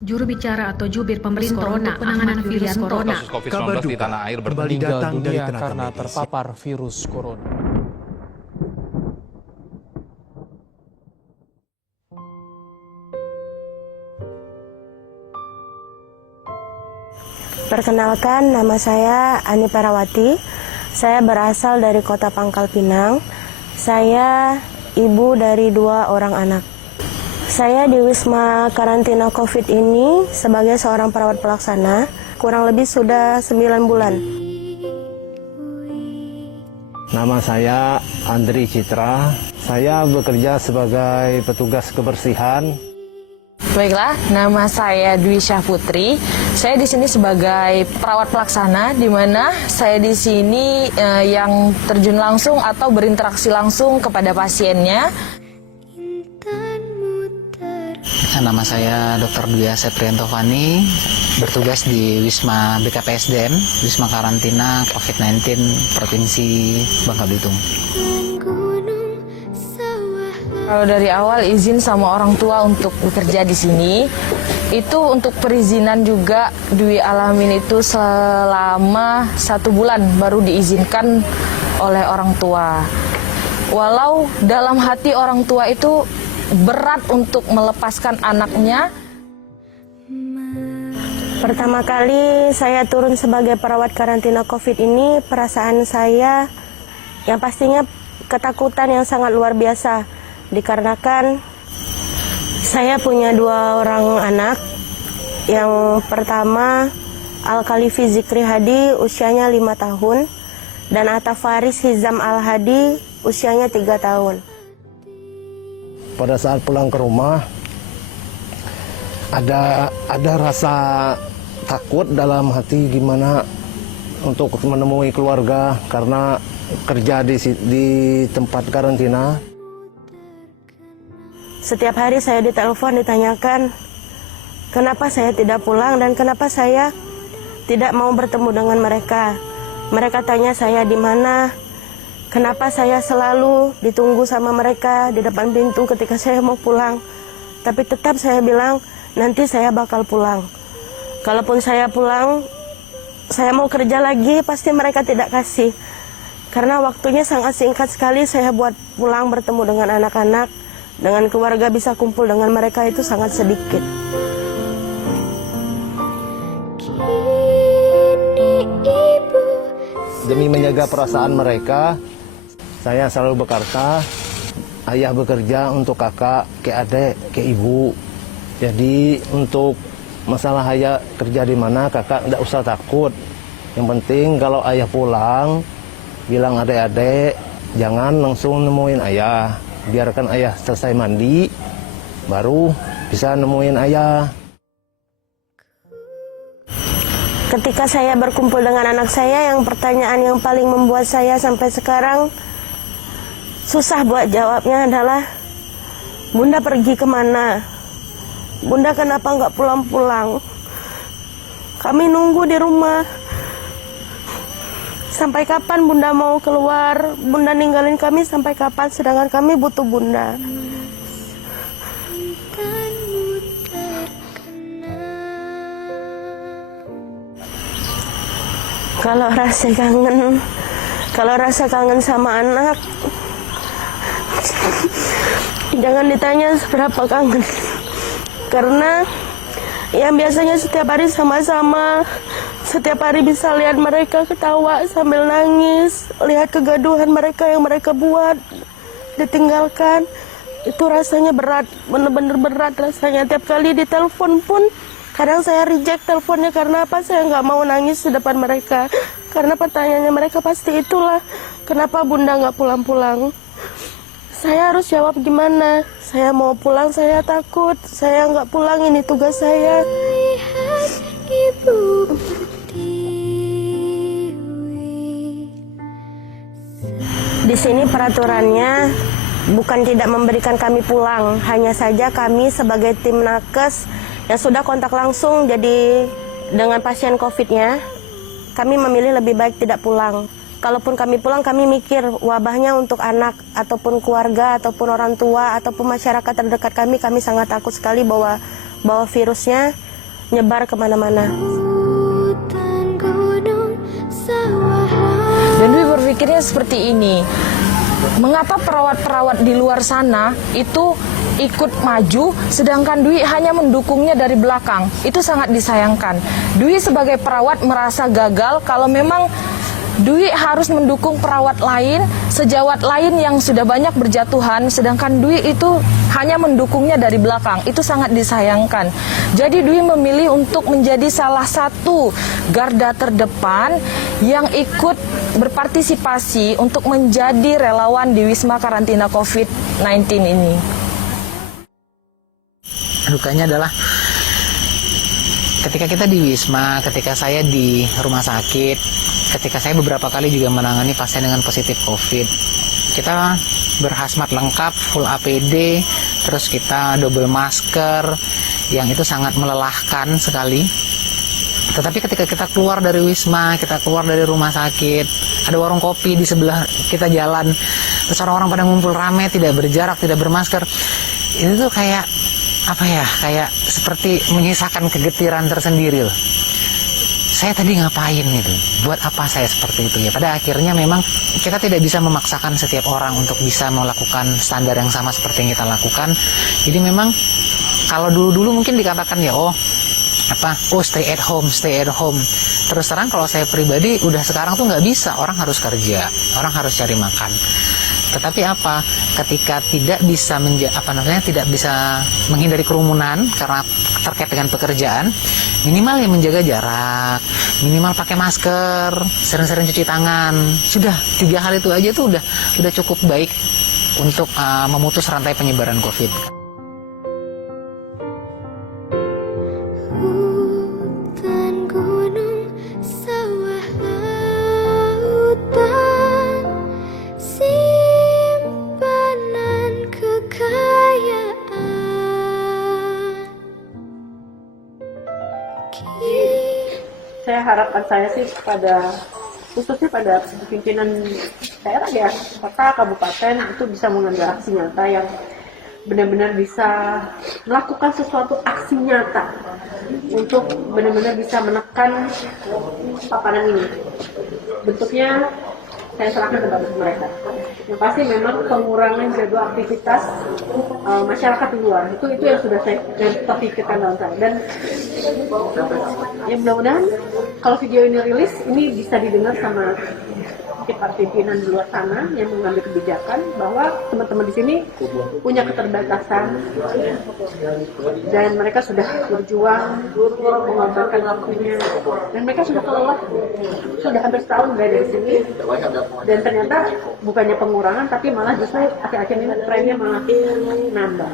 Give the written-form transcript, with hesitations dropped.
Juru bicara atau jubir pemerintah untuk penanganan virus corona. Kasus COVID-19 di tanah air meninggal dunia dari karena terpapar virus corona. Perkenalkan, nama saya Ani Perawati. Saya berasal dari kota Pangkal Pinang. Saya ibu dari 2 orang anak. Saya di Wisma Karantina COVID ini sebagai seorang perawat pelaksana, kurang lebih sudah 9 bulan. Nama saya Andri Citra. Saya bekerja sebagai petugas kebersihan. Baiklah, nama saya Dwi Syahputri. Saya di sini sebagai perawat pelaksana, di mana saya di sini yang terjun langsung atau berinteraksi langsung kepada pasiennya. Nama saya Dr. Dwi Setrianto Fani, bertugas di Wisma BKPSDM, Wisma Karantina COVID-19 Provinsi Bangka Belitung. Kalau dari awal izin sama orang tua untuk bekerja di sini, itu untuk perizinan juga Dwi alamin itu selama 1 bulan baru diizinkan oleh orang tua. Walau dalam hati orang tua itu berat untuk melepaskan anaknya. Pertama kali saya turun sebagai perawat karantina COVID ini, perasaan saya yang pastinya ketakutan yang sangat luar biasa. Dikarenakan saya punya 2 orang anak. Yang pertama Al-Khalifi Zikri Hadi, usianya 5 tahun. Dan Atta Faris Hizam Al-Hadi, usianya 3 tahun. Pada saat pulang ke rumah, ada rasa takut dalam hati gimana untuk menemui keluarga karena kerja di tempat karantina. Setiap hari saya ditelepon ditanyakan kenapa saya tidak pulang dan kenapa saya tidak mau bertemu dengan mereka. Mereka tanya saya di mana. Kenapa saya selalu ditunggu sama mereka di depan pintu ketika saya mau pulang. Tapi tetap saya bilang, nanti saya bakal pulang. Kalaupun saya pulang, saya mau kerja lagi, pasti mereka tidak kasih. Karena waktunya sangat singkat sekali saya buat pulang bertemu dengan anak-anak. Dengan keluarga bisa kumpul dengan mereka itu sangat sedikit. Demi menjaga perasaan mereka, saya selalu berkata, ayah bekerja untuk kakak, ke adik, ke ibu. Jadi untuk masalah ayah kerja di mana, kakak tidak usah takut. Yang penting kalau ayah pulang, bilang adik-adik, jangan langsung nemuin ayah. Biarkan ayah selesai mandi, baru bisa nemuin ayah. Ketika saya berkumpul dengan anak saya, yang pertanyaan yang paling membuat saya sampai sekarang susah buat jawabnya adalah, Bunda pergi kemana? Bunda kenapa nggak pulang-pulang? Kami nunggu di rumah. Sampai kapan Bunda mau keluar? Bunda ninggalin kami sampai kapan? Sedangkan kami butuh Bunda. Kalau rasa kangen sama anak, jangan ditanya seberapa kangen. Karena yang biasanya setiap hari sama-sama, setiap hari bisa lihat mereka ketawa sambil nangis, lihat kegaduhan mereka yang mereka buat, ditinggalkan, itu rasanya berat, bener-bener berat rasanya. Tiap kali ditelepon pun, kadang saya reject teleponnya karena apa? Saya nggak mau nangis di depan mereka. Karena pertanyaannya mereka pasti itulah, kenapa Bunda nggak pulang-pulang? Saya harus jawab gimana? Saya mau pulang, saya takut. Saya nggak pulang, ini tugas saya. Di sini peraturannya bukan tidak memberikan kami pulang, hanya saja kami sebagai tim nakes yang sudah kontak langsung jadi dengan pasien COVID-nya, kami memilih lebih baik tidak pulang. Kalaupun kami pulang, kami mikir wabahnya untuk anak ataupun keluarga ataupun orang tua ataupun masyarakat terdekat kami sangat takut sekali bahwa virusnya nyebar kemana-mana. Dan Dwi berpikirnya seperti ini, mengapa perawat-perawat di luar sana itu ikut maju, sedangkan Dwi hanya mendukungnya dari belakang. Itu sangat disayangkan. Dwi sebagai perawat merasa gagal kalau memang Dwi harus mendukung perawat lain, sejawat lain yang sudah banyak berjatuhan, sedangkan Dwi itu hanya mendukungnya dari belakang. Itu sangat disayangkan. Jadi Dwi memilih untuk menjadi salah satu garda terdepan yang ikut berpartisipasi untuk menjadi relawan di Wisma Karantina COVID-19 ini. Dukanya adalah ketika kita di Wisma, ketika saya di rumah sakit, ketika saya beberapa kali juga menangani pasien dengan positif COVID, kita berhazmat lengkap, full APD, terus kita double masker, yang itu sangat melelahkan sekali. Tetapi ketika kita keluar dari Wisma, kita keluar dari rumah sakit, ada warung kopi di sebelah kita jalan, terus orang-orang pada ngumpul rame, tidak berjarak, tidak bermasker, itu tuh kayak apa ya, kayak seperti menyisakan kegetiran tersendiri loh. Saya tadi ngapain itu? Buat apa saya seperti itu ya? Pada akhirnya memang kita tidak bisa memaksakan setiap orang untuk bisa melakukan standar yang sama seperti yang kita lakukan. Jadi memang kalau dulu-dulu mungkin dikatakan ya stay at home. Terus terang kalau saya pribadi udah sekarang tuh nggak bisa, orang harus kerja, orang harus cari makan. Tetapi ketika tidak bisa tidak bisa menghindari kerumunan karena terkait dengan pekerjaan, minimal yang menjaga jarak, minimal pakai masker, sering-sering cuci tangan. Sudah 3 hal itu aja tuh udah cukup baik untuk memutus rantai penyebaran COVID. Saya harapan saya sih khususnya pada pimpinan daerah ya, kota, kabupaten itu bisa mengambil aksi nyata yang benar-benar bisa melakukan sesuatu aksi nyata untuk benar-benar bisa menekan paparan ini. Bentuknya saya serahkan kepada mereka. Yang pasti memang pengurangan jadwal aktivitas masyarakat di luar itu yang sudah saya pikirkan dalam saya. Dan ya mudah-mudahan kalau video ini rilis ini bisa didengar sama para pimpinan di luar sana yang mengambil kebijakan bahwa teman-teman di sini punya keterbatasan dan mereka sudah berjuang mengorbankan waktunya dan mereka sudah kelelahan, sudah hampir setahun berada di sini dan ternyata bukannya pengurangan tapi malah justru akhir-akhir ini trennya malah nambah.